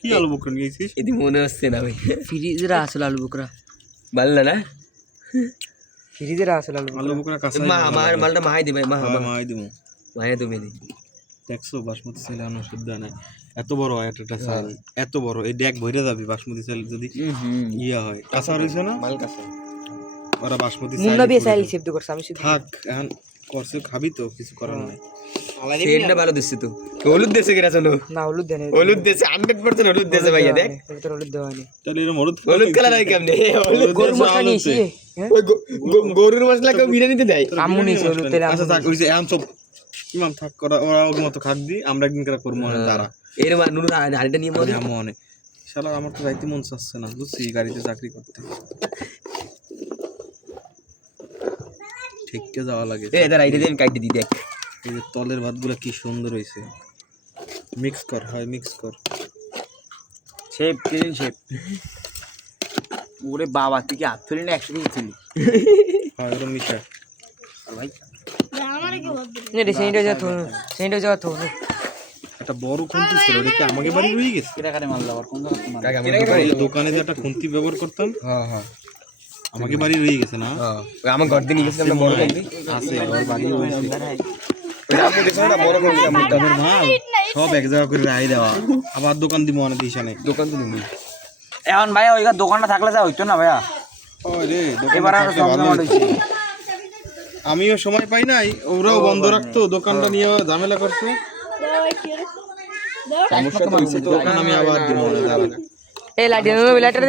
কি আলু বকরা নিয়েছিস? এদি মনে হচ্ছে না ভাই ফ্রিজে আসল আলু বকরা ভালো না ফ্রিজে আসল আলু বকরা কাঁচা মা আমার মালটা মাই দিবে মা মাই দিমু মায়ে তুমি দি দেখছো বাসমতি চাল আনো শুদ্ধ নাই এত বড় হয় একটা চাল এত বড় এই ড্যাগ ভরে যাবে বাসমতি চাল যদি ইয়া হয় কাঁচা রইছে না মাল কাছে ওরা বাসমতি মুন্না বিয়ে চাইল সেভ করছে আমি শুধু থাক এখন করছে খাবি তো কিছু করার নাই সেন্টটা ভালো দিচ্ছে তো হলুদ দেশে কিনা চলো না হলুদ দেন হলুদ দেশে 100% হলুদ দেশে ভাইয়া দেখ তোর হলুদ দেওয়া নেই তাহলে এরকম হলুদ কালার হয় কেমনে হলুদ গরুর মশলা নিয়েছি ওই গরুর মশলা কেউ বিরিয়ানিতে দেয় আম্মু নিয়েছে হলুদ তেল আচ্ছা থাক ওই যে এখন সব ইমাম থাক করা ওরা ওর মতো খাক দি আমরা একদিন করে করবো দাঁড়া এর নুন হাড়িটা নিয়ে মনে মনে শালা আমার তো যাইতে মন চাচ্ছে না বুঝছি গাড়িতে চাকরি করতে ঠিককে যাওয়া লাগে এ দাঁড়া এটা দিয়ে আমি কাটি দিই দেখ এই যে তলের ভাতগুলো কি সুন্দর হয়েছে মিক্স কর হয় মিক্স কর শেপ ক্লিন শেপ ওরে বাবা তুই কি হাত ফেলে না 100 দিন ছিলি হয় ওরম মিশা ভাই নে রে সেইটা যা তো একটা বড় খুন্তি ছিল ওটা কি আমাকে বাড়ি রয়ে গেছে কিরাকারে মাল দাও কোন জায়গা দোকানে যে একটা খুন্তি ব্যবহার করতাম হ্যাঁ হ্যাঁ আমাকে বাড়ি রয়ে গেছে না ওই আমার ঘর দিয়ে নিয়ে গেছিলাম বড় খুন্তি আছে ওর বাড়ি রয়েছে ওই আপনি দেখছেন না বড় খুন্তি আমার তাদের মাল সব এক জায়গা করে রাই দেওয়া আবার দোকান দিব অনেক দিশানে দোকান তো নিবি এখন ভাইয়া ওই দোকানটা থাকলে যা হইতো না ভাইয়া ওই রে এবার আর দোকান জমজমাট হইছে আমিও সময় পাই নাই ওরাও বন্ধ রাখতো দোকানটা নিয়ে ঝামেলা করছে সমস্যা তো হইছে তো দোকান আমি আবার দিব এই লাইট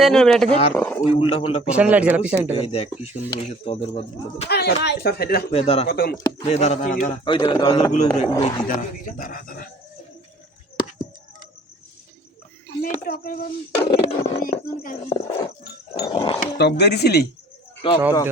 দে আর ওই উল্টা পাল্টা পিছনে লাইট জ্বালা পিছনে এই দেখ কি সুন্দর হয়েছে তদের বাদ গুলো সব সাইডে রাখ বে দাঁড়া কত বে দাঁড়া দাঁড়া দাঁড়া ওই দাঁড়া তদের গুলো উড়ে দি দাঁড়া দাঁড়া দাঁড়া আমি টকের একজন কাজ টক দিয়ে দিছিলি সব